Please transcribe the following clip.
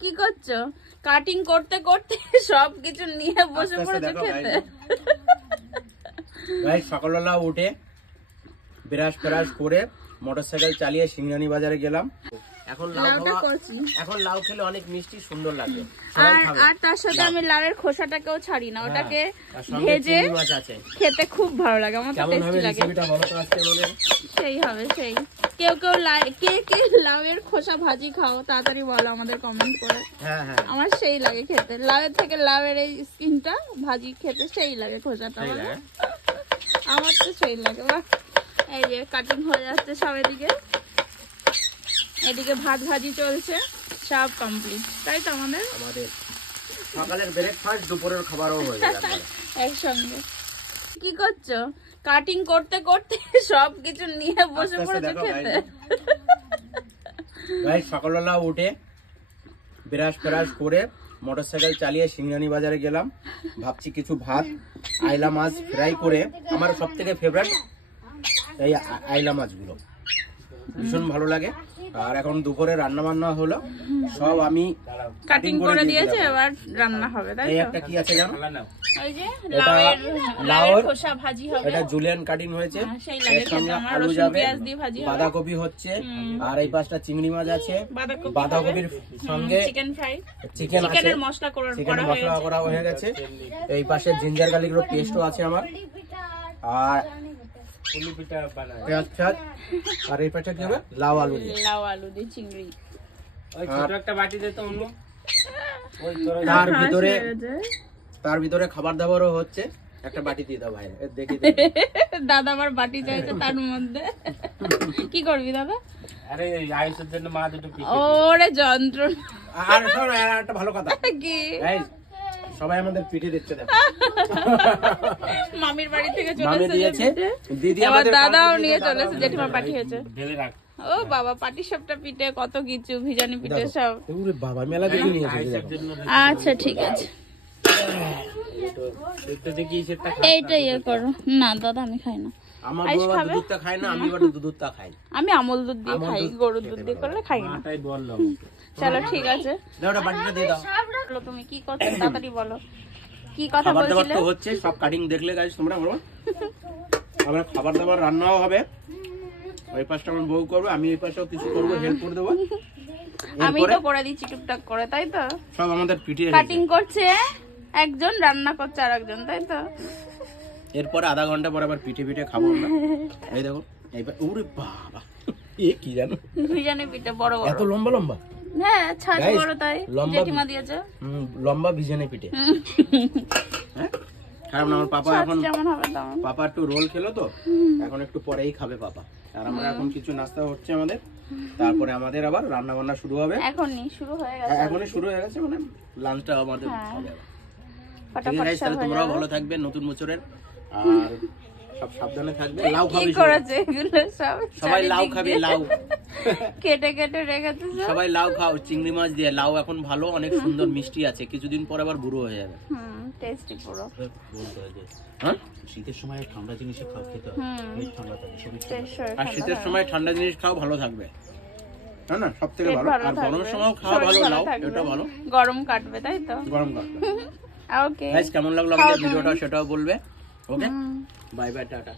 কি করছো? কাটিং করতে করতে সবকিছু নিয়ে বসে পড়েছো খেতে। গাইস সকালবেলা উঠে ব্রাশ ফ্রাশ করে মোটরসাইকেল চালিয়ে সিংরানি বাজারে গেলাম। এখন লাউ খেলে অনেক মিষ্টি সুন্দর লাগে। আর তার সাথে আমি লাউয়ের খোসাটাকেও ছাড়ি না, ওটাকে ভেজে খেতে খুব ভালো লাগে, আমার তো টেস্টি লাগে। সেই হবে সেই। কেউ কেউ কে লাউয়ের খোসা ভাজি খাও তাড়াতাড়ি বলো আমাদের কমেন্ট করে। আমার সেই লাগে খেতে, লাউয়ের থেকে লাউয়ের এই স্কিনটা ভাজি খেতে সেই লাগে, খোসাটা আমার তো সেই লাগে। বাহ, এই যে কাটিং হয়ে যাচ্ছে সব, এদিকে ভাত ভাজি চলছে, সব কমপ্লিট। তাই তো আমাদের সকালের ব্রেকফাস্ট দুপুরের খাবারও হয়ে যাবে একসঙ্গে। কি করছো? কাটিং করতে করতে সবকিছু নিয়ে বসে পড়েছো খেতে। গাইস সকালবেলা উঠে ব্রাশ ফ্রাশ করে মোটরসাইকেল চালিয়ে সিংরানি বাজারে গেলাম। ভাবছি কিছু ভাত আইলা মাছ ফ্রাই করে, আমার সব থেকে ফেভারিট এই আইলা মাছগুলো ভীষণ ভালো লাগে। আর এখন দুপুরে রান্না বান্না হলো, সব আমি কাটিং করে দিয়েছি, এবার রান্না হবে। তাই এই একটা কি আছে জানো? ওই যে লাউয়ের খোসা ভাজি হবে, এটা জুলিয়ান কাটিং হয়েছে, সেই লাগে খেতে আমার। আলু রসুন যাবে, পেঁয়াজ দিয়ে ভাজি হবে, বাঁধাকপি হচ্ছে, আর এই পাশটা চিংড়ি মাছ আছে, বাঁধাকপির সঙ্গে চিকেন ফ্রাই, চিকেন আছে, চিকেনের মশলা করা হয়ে গেছে। এই পাশে জিঞ্জার গার্লিক পেস্টও আছে আমার, আর আর এই পাশে কি হবে? লাউ আলু দিয়ে চিংড়ি। তার ভিতরে খাবার দাবারও হচ্ছে, একটা বাটি দিয়ে দাও ভাই, দেখি। দাদা আমার বাটি চাইছে, তার মধ্যে কি করবি দাদা? আরে আয়ুষের জন্য মা দুটো ওরে যন্ত্রণা। আর শোন, একটা ভালো কথা কি সবাই আমাদের পিঠে দিচ্ছে, দেখো মামির বাড়ি থেকে চলে এসেছে দিদি, আমার দাদাও নিয়ে চলে এসেছে, জেঠিমা পাঠিয়েছে। ও বাবা, পাটি সাপটা পিঠে, কত কিছু, ভিজানি পিঠে সব। ওরে বাবা, মেলা দিকে নিয়ে এসেছে। আচ্ছা ঠিক আছে, এইটা ইয়ে করো। না দাদা আমি খাই না, আমার বাবা দুধটা খায় না, আমি বাবা দুধটা খাই। আমি আমল দুধ দিয়ে খাই, গরুর দুধ দিয়ে করলে খাই না। চলো ঠিক আছে, দাও বাটিটা দিয়ে দাও। তুমি কি করছো তাড়াতাড়ি বলো, কি কথা বলছিলে? তো হচ্ছে সব কাটিং দেখলে গাইস তোমরা, বলো আমরা খাবার দাবার রান্নাও হবে। ওই পাশটা আমার বউ করবে, আমি এই পাশেও কিছু করবো, হেল্প করে দেবো। আমি তো করে দিচ্ছি টুকটাক করে, তাই তো? সব আমাদের পিঠে কাটিং করছে একজন, রান্না করছে আরেকজন, তাই তো? এরপরে আধা ঘন্টা পরে আবার পিঠে খাবো আমরা। এই দেখো, এইবার ওরে বাবা, এ কি জানো? ভিজানি পিঠে বড় বড়, এত লম্বা লম্বা। হ্যাঁ ছাজ বড়, তাই জেঠিমা দিয়েছে। লম্বা ভিজানি পিঠে। হ্যাঁ খারাপ না, আমার পাপা এখন পাপা একটু রোল খেলো তো, এখন একটু পরেই খাবে পাপা। আর আমরা এখন কিছু নাস্তা হচ্ছে আমাদের, তারপরে আমাদের আবার রান্না বান্না শুরু হবে। এখনই শুরু হয়ে গেছে, মানে লাঞ্চটা আমাদের হবে। তোমরাও ভালো থাকবে নতুন বছরের, আর সব সাবধানে থাকবে। লাউ খাবে সবাই, লাউ খাবে, লাউ কেটে কেটে রেখেছে সবাই, লাউ খাও চিংড়ি মাছ দিয়ে। লাউ এখন ভালো, অনেক সুন্দর মিষ্টি আছে, কিছুদিন পর আবার বুড়ো হয়ে যাবে। টেস্টি পুরো। হ্যাঁ, শীতের সময় ঠান্ডা জিনিস খাও, খেতে আর শীতের সময় ঠান্ডা জিনিস খাও, ভালো থাকবে। হ্যাঁ না, সব থেকে ভালো। আর গরমের সময় খাওয়া ভালো, লাউ এটা ভালো, গরম কাটবে, তাই তো? গরম কাটবে। ওকে গাইস কেমন লাগলো আমাদের ভিডিওটা সেটাও বলবে। ওকে, বাই বাই, টাটা।